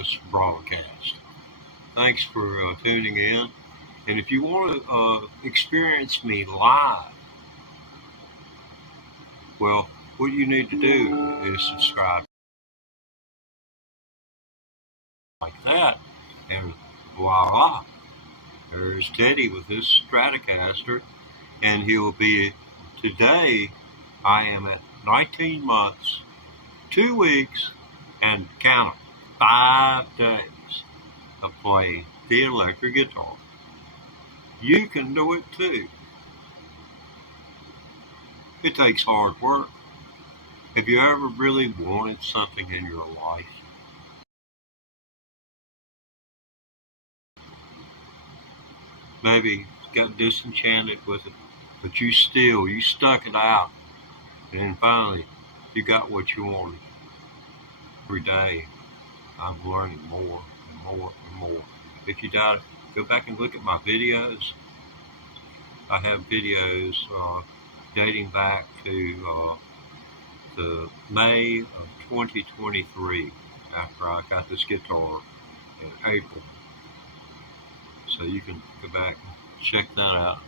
this broadcast. Thanks for tuning in. And if you want to experience me live, well, what you need to do is subscribe like that, and voila, there's Teddy with his Stratocaster, and he'll be, today, I am at 19 months, 2 weeks, and count 5 days of playing the electric guitar. You can do it too. It takes hard work. Have you ever really wanted something in your life? Maybe got disenchanted with it, but you stuck it out, and then finally you got what you wanted. Every day I'm learning more and more and more. If you doubt it, go back and look at my videos. I have videos dating back to May of 2023, after I got this guitar in April. So you can go back and check that out.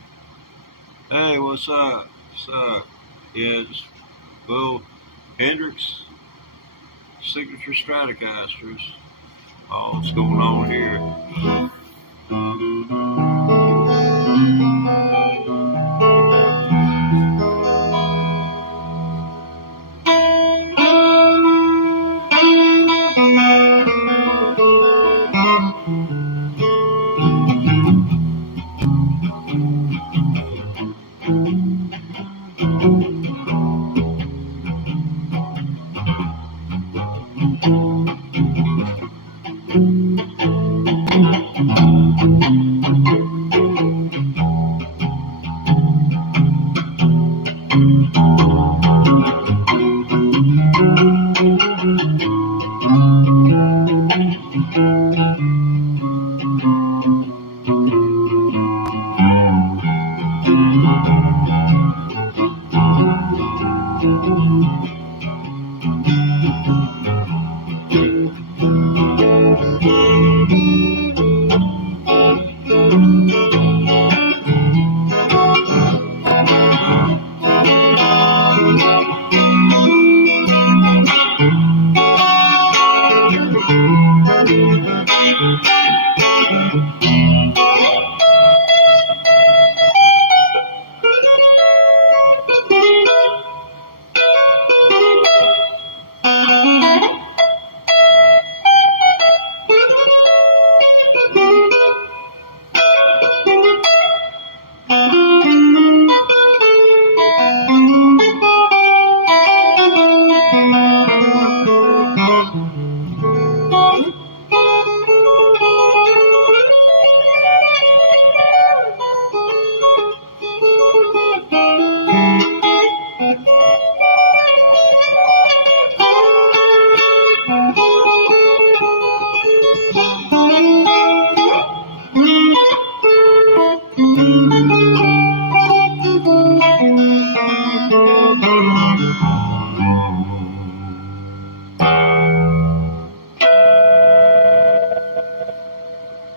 Hey, what's up? What's up? Yeah, just little Hendrix signature Stratocasters. Oh, what's going on here?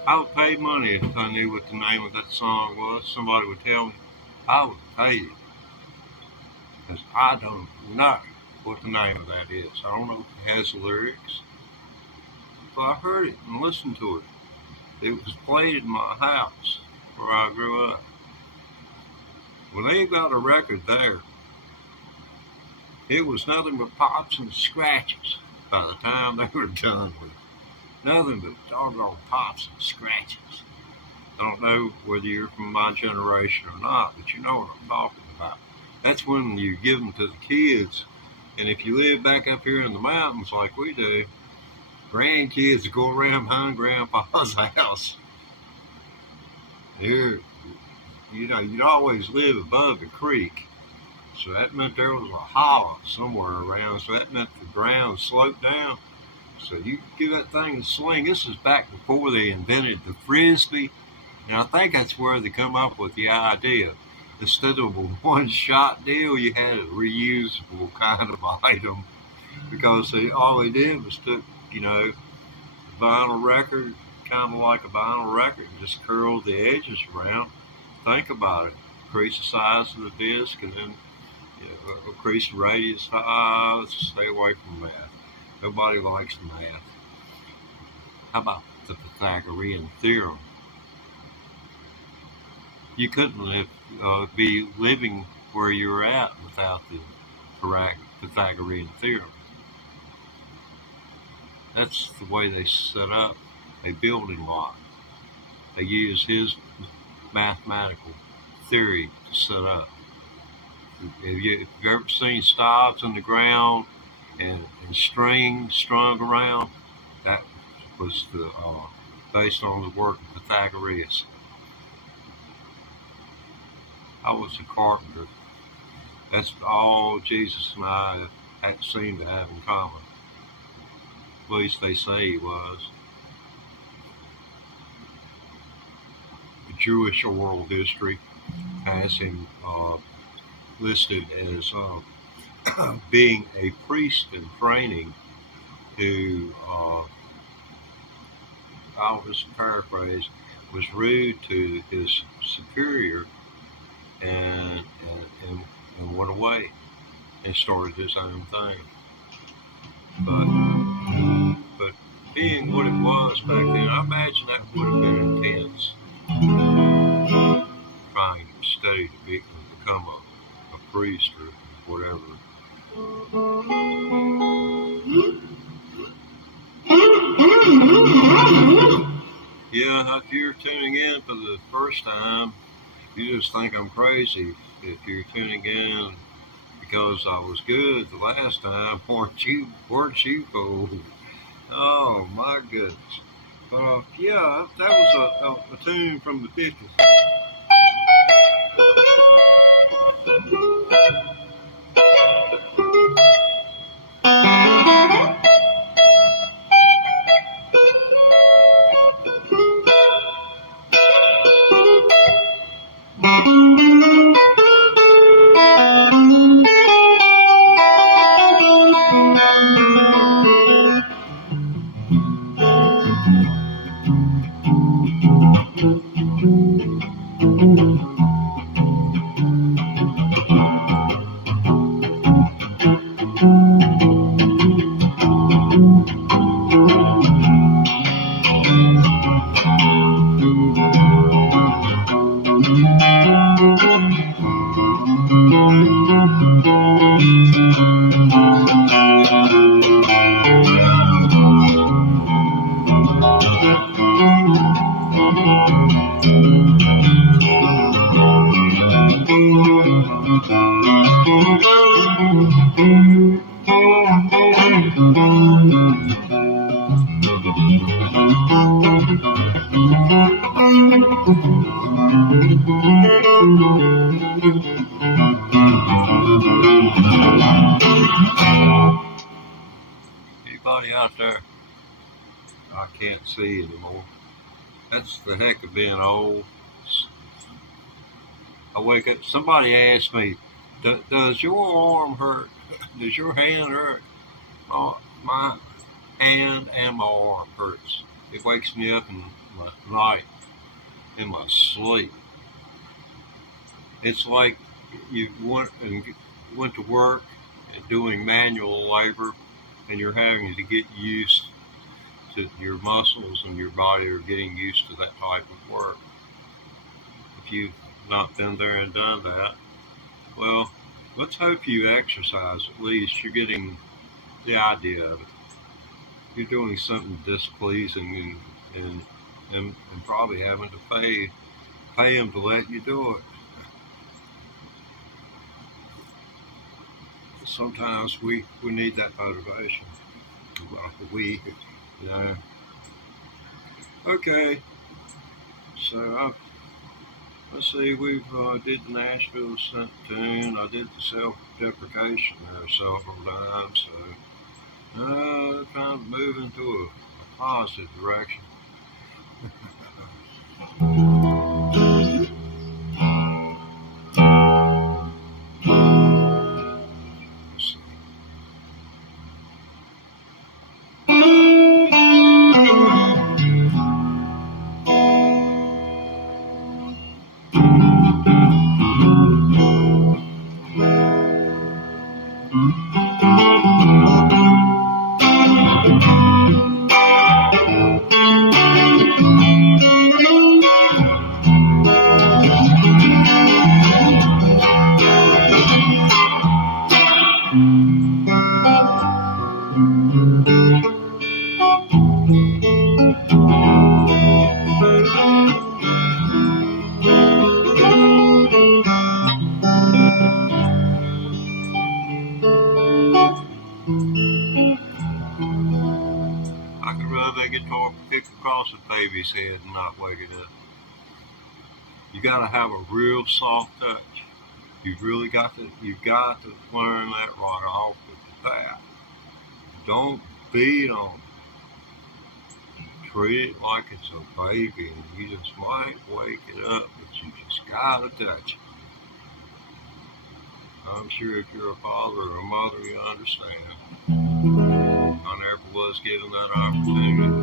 I would pay money if I knew what the name of that song was. Somebody would tell me. I would pay you, because I don't know what the name of that is. I don't know if it has lyrics. But I heard it and listened to it. It was played in my house where I grew up. When they got a record there, it was nothing but pops and scratches by the time they were done with it. Nothing but doggone pops and scratches. I don't know whether you're from my generation or not, but you know what I'm talking about. That's when you give them to the kids, and if you live back up here in the mountains like we do, grandkids go around behind Grandpa's house. You'd always live above the creek, so that meant there was a hollow somewhere around, so that meant the ground sloped down. So you give that thing a swing. This is back before they invented the Frisbee. And I think that's where they come up with the idea. Instead of a one-shot deal, you had a reusable kind of item. Because all they did was took, vinyl record, kind of like a vinyl record, just curl the edges around. Think about it. Increase the size of the disc and then increase the radius. Let's stay away from math. Nobody likes math. How about the Pythagorean theorem? You couldn't be living where you're at without the correct Pythagorean theorem. That's the way they set up a building block. They use his mathematical theory to set up. Have you ever seen staves in the ground and strings strung around? That was based on the work of Pythagoras. I was a carpenter. That's all Jesus and I seem to have in common. At least they say he was. The Jewish oral history has him listed as being a priest in training who, I'll just paraphrase, was rude to his superior and went away and started his own thing. But being what it was back then, I imagine that would have been intense. Trying to study to become a priest or whatever. Yeah, if you're tuning in for the first time, you just think I'm crazy. If you're tuning in because I was good the last time, weren't you cool? Oh my goodness. Yeah, that was a tune from the 50s. Anybody out there? I can't see anymore. That's the heck of being old. I wake up, somebody asked me, does your arm hurt? Does your hand hurt? Oh, my hand and my arm hurts. It wakes me up in my night, in my sleep. It's like you went to work and doing manual labor, and you're having to get used to your muscles and your body are getting used to that type of work. If you've not been there and done that, well, let's hope you exercise at least. You're getting the idea of it. You're doing something displeasing and probably having to pay them to let you do it. Sometimes we need that motivation. You know. Okay. So let's see. We've did the Nashville tune. I did the self-deprecation there several times. So kind of moving to a positive direction. I could rub that guitar pick across a baby's head and not wake it up. You gotta have a real soft touch. You've got to learn that right off with that. Don't beat on it. Treat it like it's a baby and you just might wake it up, but you just gotta touch it. I'm sure if you're a father or a mother, you understand. I never was given that opportunity.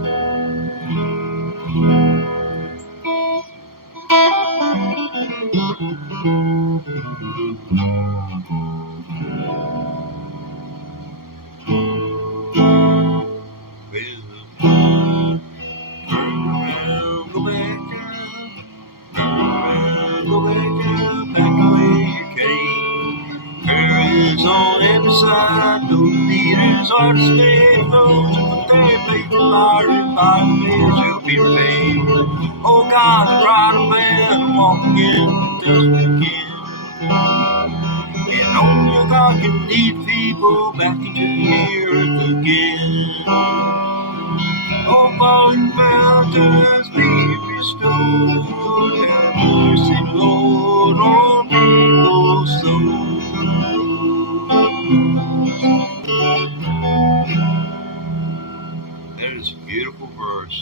On every side, those leaders are to stay, those who put their faith in fire and by the fear shall be repaid. Oh God, the pride of man walking in the dust again. And only God can lead people back into the earth again. Oh, falling mountains be restored, have mercy, Lord, on people's souls. That is a beautiful verse.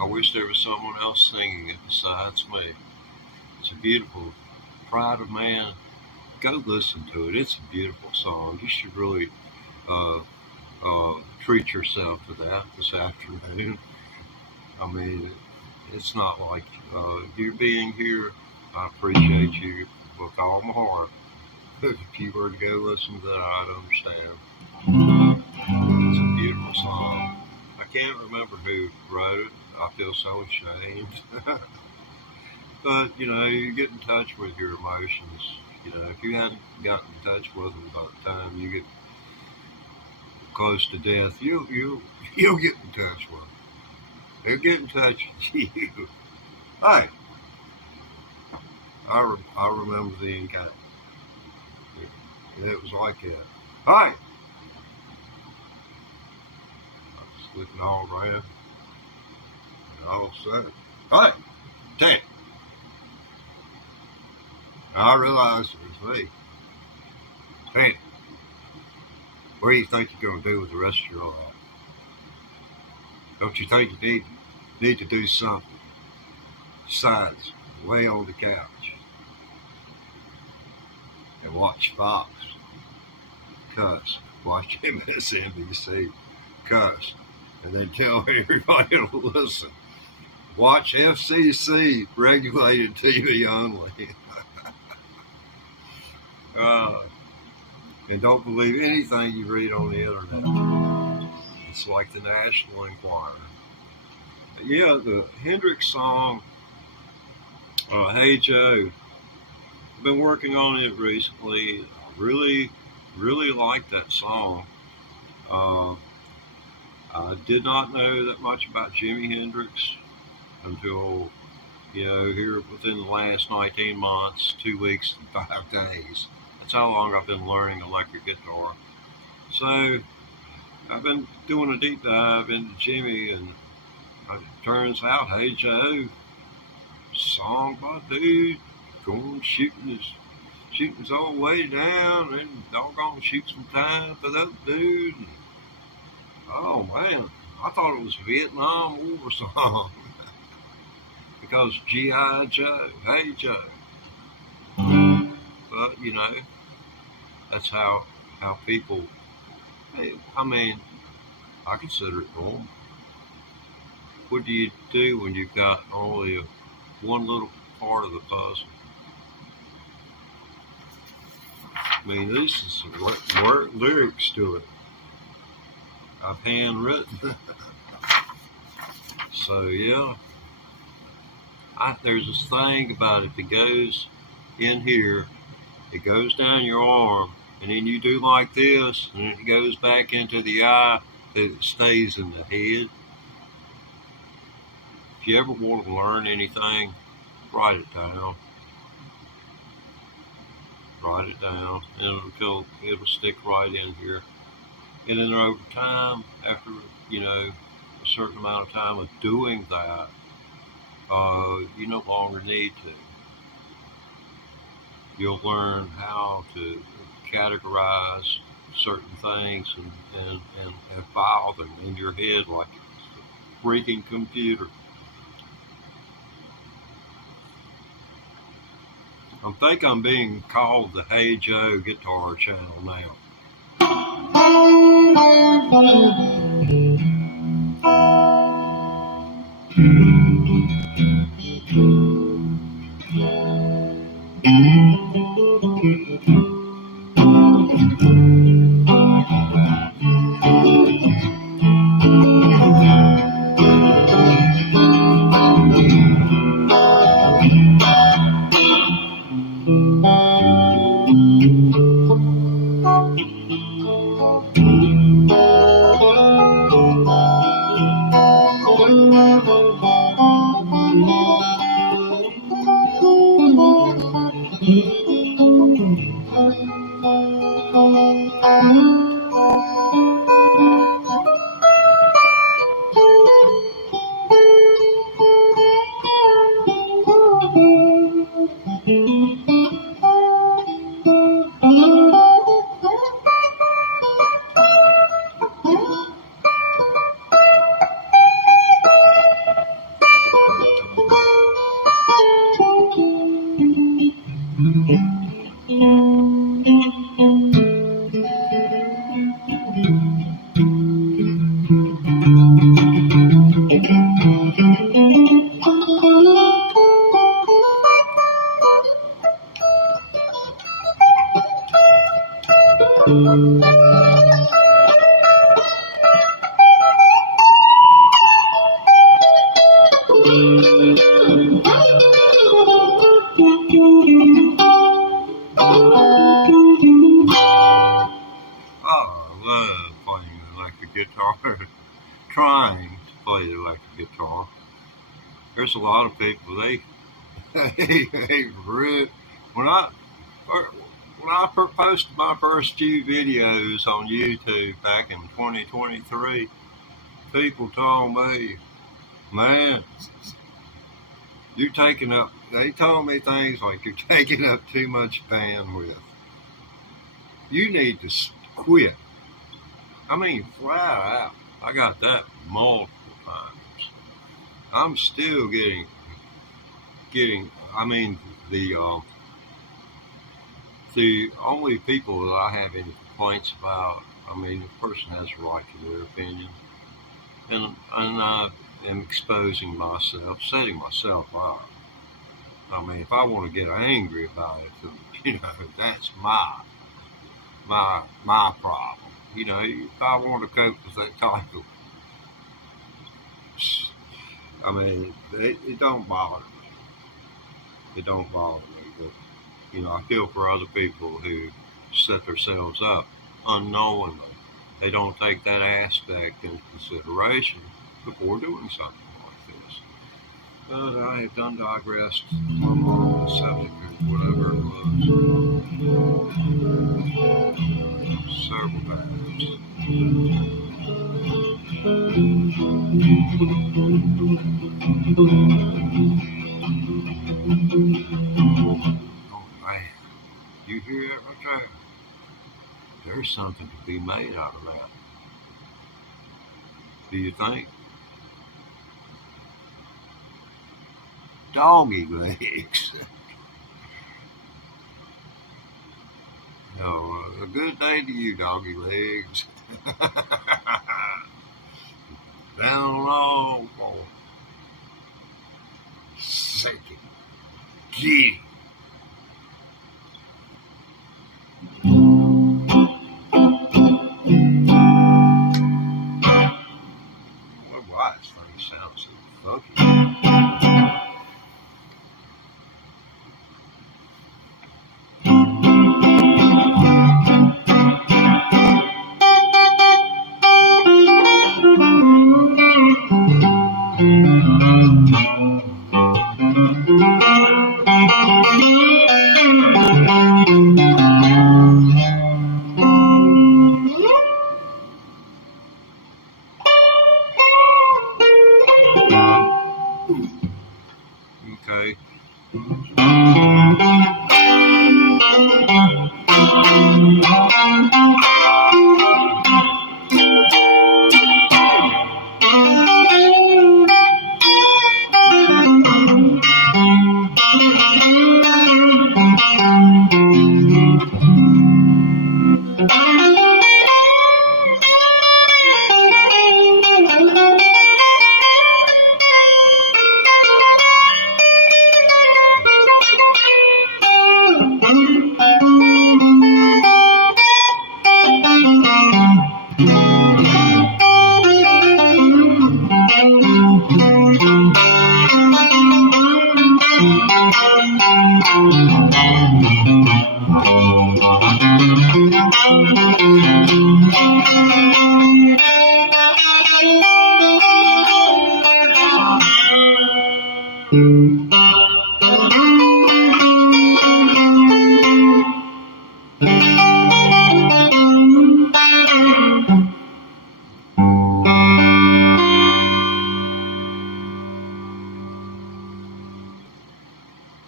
I wish there was someone else singing it besides me. It's a beautiful Pride of Man. Go listen to it. It's a beautiful song. You should really treat yourself to that this afternoon. I mean, it's not like you being here. I appreciate you with all my heart. If you were to go listen to that, I'd understand. It's a beautiful song. I can't remember who wrote it. I feel so ashamed. But, you get in touch with your emotions. If you hadn't gotten in touch with them by the time you get close to death, you'll get in touch with them. They'll get in touch with you. Hey, I remember the encounter. It was like that. Hey! I was looking all around. And all of a sudden, hey! Damn! I realized it was me. Hey, what do you think you're going to do with the rest of your life? Don't you think you need to do something besides lay on the couch and watch Fox, cuss, watch MSNBC, cuss, and then tell everybody to listen. Watch FCC, regulated TV only. And don't believe anything you read on the internet. It's like the National Enquirer. Yeah, the Hendrix song, Hey Joe, I've been working on it recently. I really like that song. I did not know that much about Jimi Hendrix until, here within the last 19 months, 2 weeks and 5 days. That's how long I've been learning electric guitar. So I've been doing a deep dive into Jimmy, and it turns out, Hey Joe, song by dude going shooting his old way down, and doggone shoot some time for that dude. And, oh man, I thought it was a Vietnam War song because G.I. Joe, Hey Joe. But that's how people. I mean, I consider it normal. What do you do when you've got only one little part of the puzzle? I mean, this is some lyrics to it. I've handwritten. So yeah, there's this thing about it that goes in here. It goes down your arm, and then you do like this, and it goes back into the eye. It stays in the head. If you ever want to learn anything, write it down. Write it down, and it'll stick right in here. And then over time, after a certain amount of time of doing that, you no longer need to. You'll learn how to categorize certain things and file them in your head like a freaking computer. I think I'm being called the Hey Joe Guitar Channel now. Trying to play the electric guitar. There's a lot of people, they when I posted my first few videos on YouTube back in 2023, people told me, man, they told me things like, you're taking up too much bandwidth. You need to quit. I mean, flat out. I got that multiple times. I'm still getting, I mean, the only people that I have any complaints about, I mean, the person has a right to their opinion. And I am exposing myself, setting myself up. I mean, if I want to get angry about it, that's my problem. If I want to cope with that type of, I mean, it don't bother me. It don't bother me. But, I feel for other people who set themselves up unknowingly. They don't take that aspect into consideration before doing something like this. But I have done digressed on the subject or whatever it was several times. Oh man, you hear that right there? There's something to be made out of that. Do you think? Doggy legs. A good day to you, doggy legs. Down low, boy. Sick it. Gee. Why this thing sounds so funky. Okay.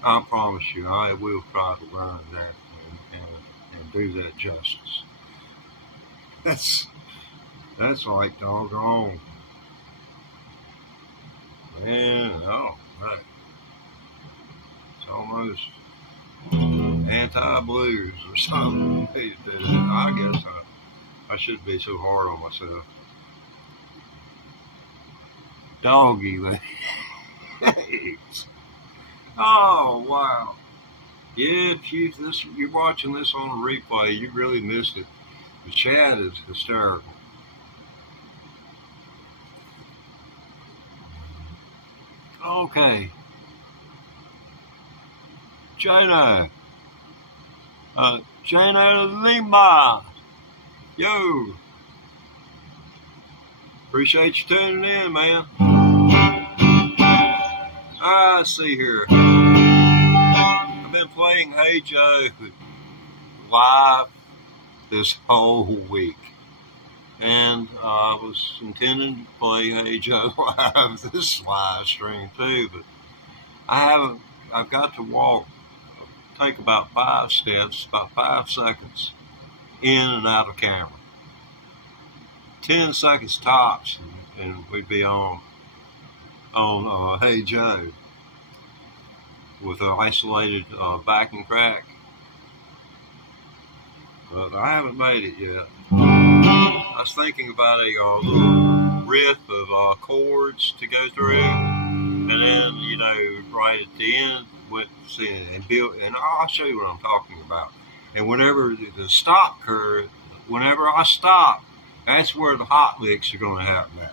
I promise you, I will try to learn that and do that justice. That's that's like doggone. Man, oh, right. It's almost anti-blues or something. I guess I shouldn't be so hard on myself. Doggy legs. Oh wow! Yeah, if you're watching this on a replay, you really missed it. The chat is hysterical. Okay, China, China Lima, yo, appreciate you tuning in, man. I see here. I've been playing Hey Joe live this whole week. And I was intending to play Hey Joe live this live stream too, but I've got to take about 5 steps, about 5 seconds in and out of camera. 10 seconds tops, and we'd be on Hey Joe with an isolated backing track. But I haven't made it yet. I was thinking about a little riff of chords to go through, and then, right at the end, and build, and I'll show you what I'm talking about. And whenever the stop curve, whenever I stop, that's where the hot licks are going to happen at.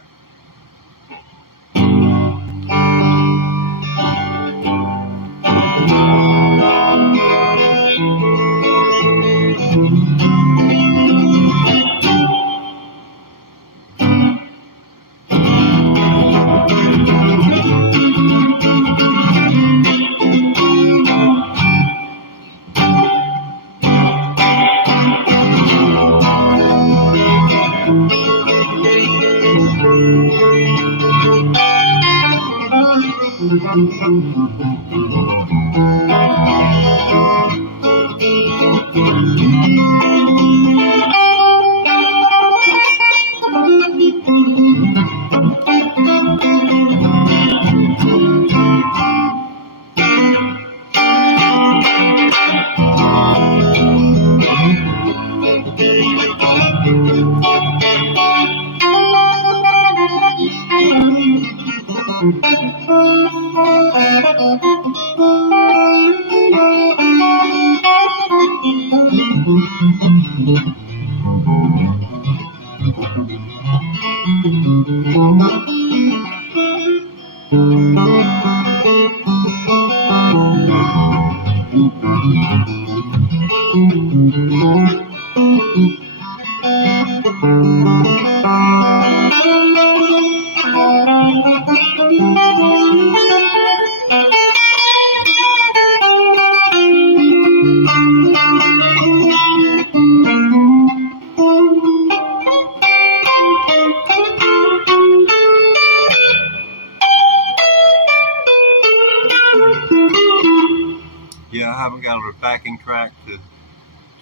haven't got a backing track to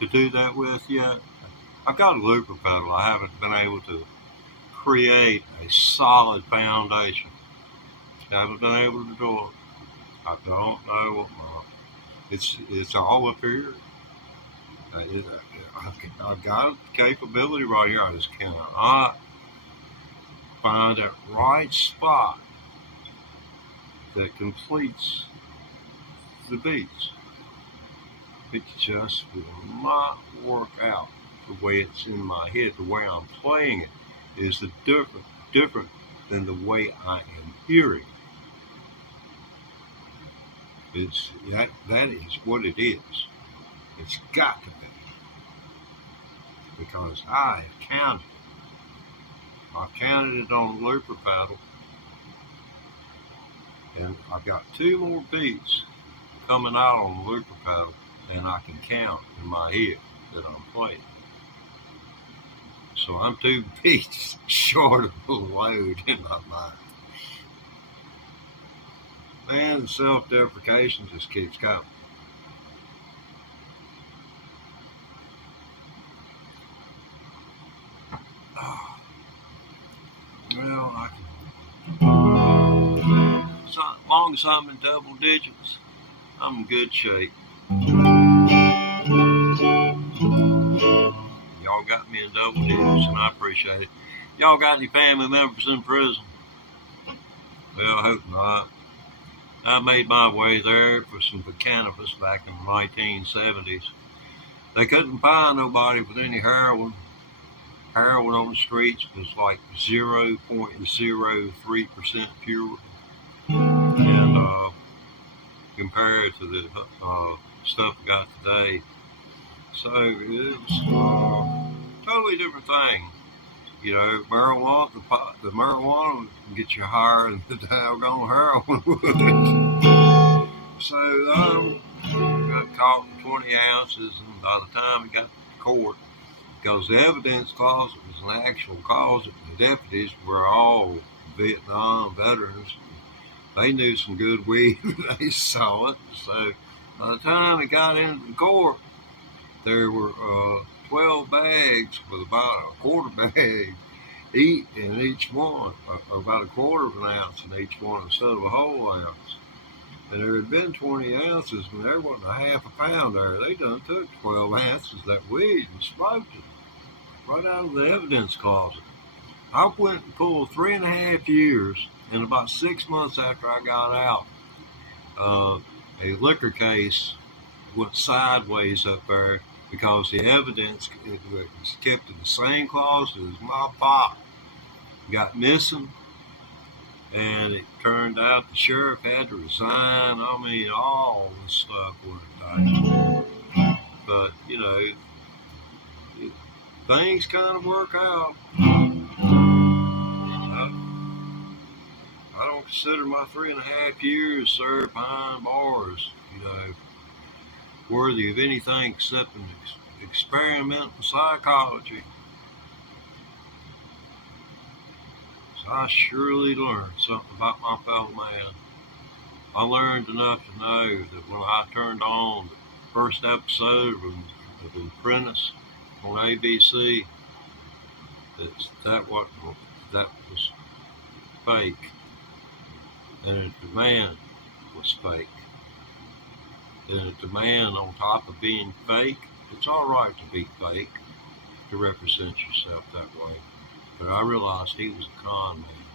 do that with yet. I've got a looper pedal. I haven't been able to create a solid foundation. I haven't been able to do it. I don't know what it's all up here. I've got the capability right here. I just cannot find that right spot that completes the beats. It just will not work out the way it's in my head. The way I'm playing it is different than the way I am hearing. That is what it is. It's got to be. Because I have counted it. I counted it on the looper pedal. And I've got 2 more beats coming out on the looper pedal than I can count in my head that I'm playing. So I'm 2 beats short of the load in my mind. Man, the self-deprecation just keeps coming. Well, I can. As long as I'm in double digits, I'm in good shape. Y'all got me in double digits, and I appreciate it. Y'all got any family members in prison? Well, I hope not. I made my way there for some cannabis back in the 1970s. They couldn't find nobody with any heroin. Heroin on the streets was like 0.03% pure. And compared to the stuff we got today. So it was a totally different thing. You know, the marijuana would get you higher than the doggone heroin would. So got caught with 20 ounces, and by the time we got to court, because the evidence closet was an actual closet, the deputies were all Vietnam veterans. They knew some good weed. They saw it. So by the time it got into the court, there were 12 bags with about a quarter bag in each one, about a quarter of an ounce in each one instead of a whole ounce. And there had been 20 ounces, and there wasn't a half a pound there. They done took 12 ounces of that weed and smoked it right out of the evidence closet. I went and pulled 3.5 years, and about 6 months after I got out, a liquor case went sideways up there because the evidence was kept in the same closet as my pop. Got missing, and it turned out the sheriff had to resign. I mean, all this stuff went down. But, you know, things kind of work out. I don't consider my 3.5 years served behind bars, you know, worthy of anything except an experimental psychology. So I surely learned something about my fellow man. I learned enough to know that when I turned on the first episode of The Apprentice on ABC, that was fake, and the man was fake. And the man, on top of being fake, it's all right to be fake, to represent yourself that way. But I realized he was a con man.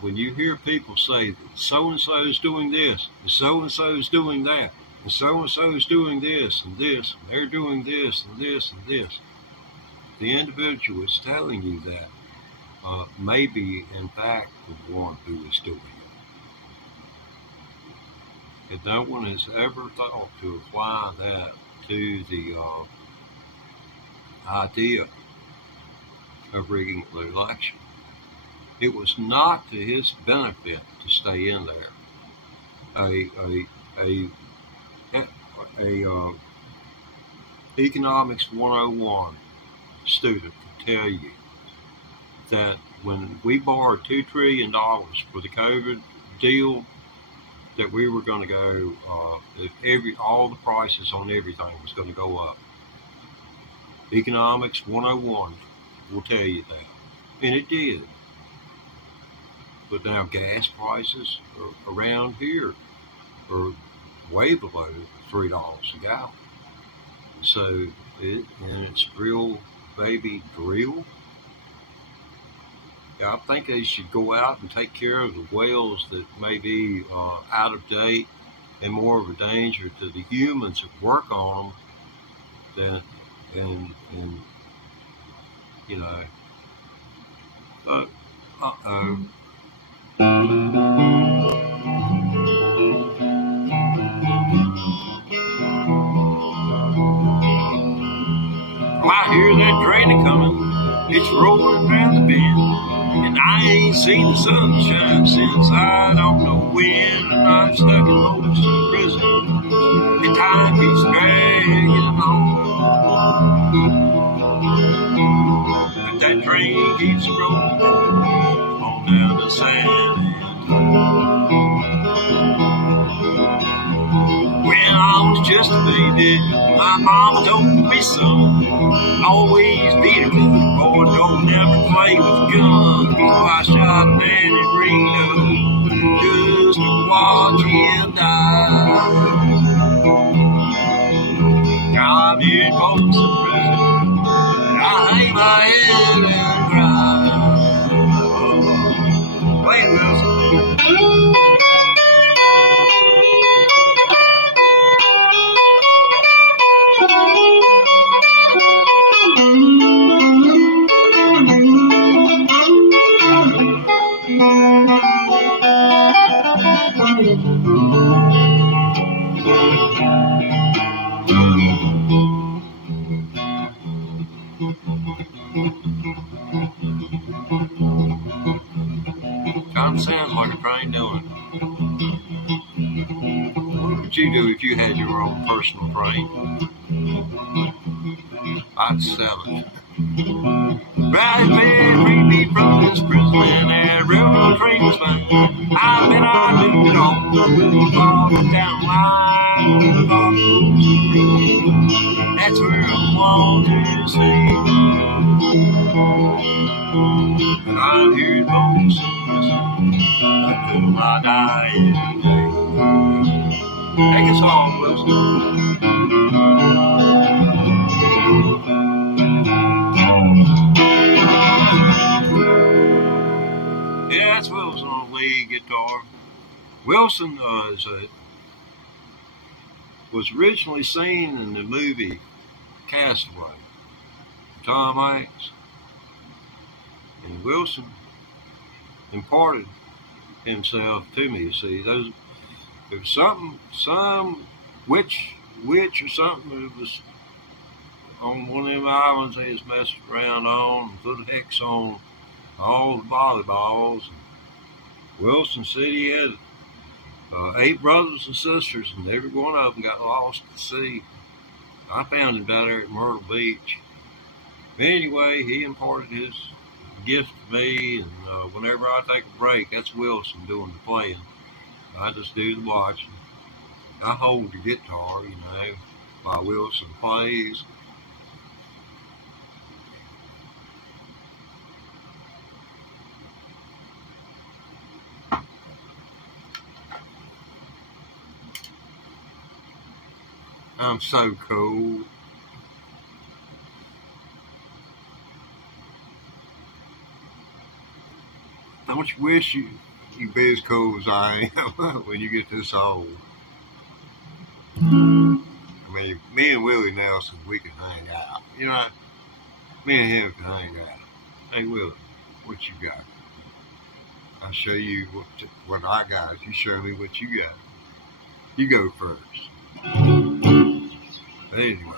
When you hear people say that so-and-so is doing this, and so-and-so is doing that, and so-and-so is doing this, and they're doing this, and this, and this, the individual is telling you that maybe, in fact, the one who is doing it. And no one has ever thought to apply that to the idea of rigging the election. It was not to his benefit to stay in there. A Economics 101 student could tell you that when we borrowed $2 trillion for the COVID deal, that we were going to go, that all the prices on everything was going to go up. Economics 101 will tell you that. And it did. But now gas prices around here are way below $3 a gallon. So it's real, baby, real. I think they should go out and take care of the wells that may be out of date and more of a danger to the humans that work on them and you know. Uh-oh. I hear that train coming. It's rolling down the bend. And I ain't seen the sunshine since I don't know when. And I'm stuck in Memphis prison. And time keeps dragging on. But that train keeps rolling on down to San Antonio. When I was just a baby, my mama told me, son, always be a good boy, don't never play with guns. So I shot Danny Reno just to watch him die. I'm in Folsom Prison, and I hang my head and cry. Wait, Wilson. Kind of sounds like a train doing. What would you do if you had your own personal train? I'd sell it. Right there, free me from this prison, and that railroad train was fine. I bet I moved it on, walking down line, that's where I want to stay. And I'm here in Folsom Prison until my dying day. Take us home, Wilson. Yeah, that's Wilson on the lead guitar. Wilson was originally seen in the movie Castaway, Tom Hanks. And Wilson imparted himself to me. You see, there was some witch or something that was on one of them islands they was messing around on and put a hex on all the volleyballs. And Wilson said he had 8 brothers and sisters, and every one of them got lost at sea. I found him down there at Myrtle Beach. Anyway, he imparted his gift to me, and whenever I take a break, that's Wilson doing the playing. I just do the watching. I hold the guitar, while Wilson plays. I'm so cold. Don't you wish you be as cool as I am when you get this old? I mean, me and Willie Nelson, we can hang out. Me and him can hang out. Hey, Willie, what you got? I'll show you what I got. You show me what you got. You go first. Anyway.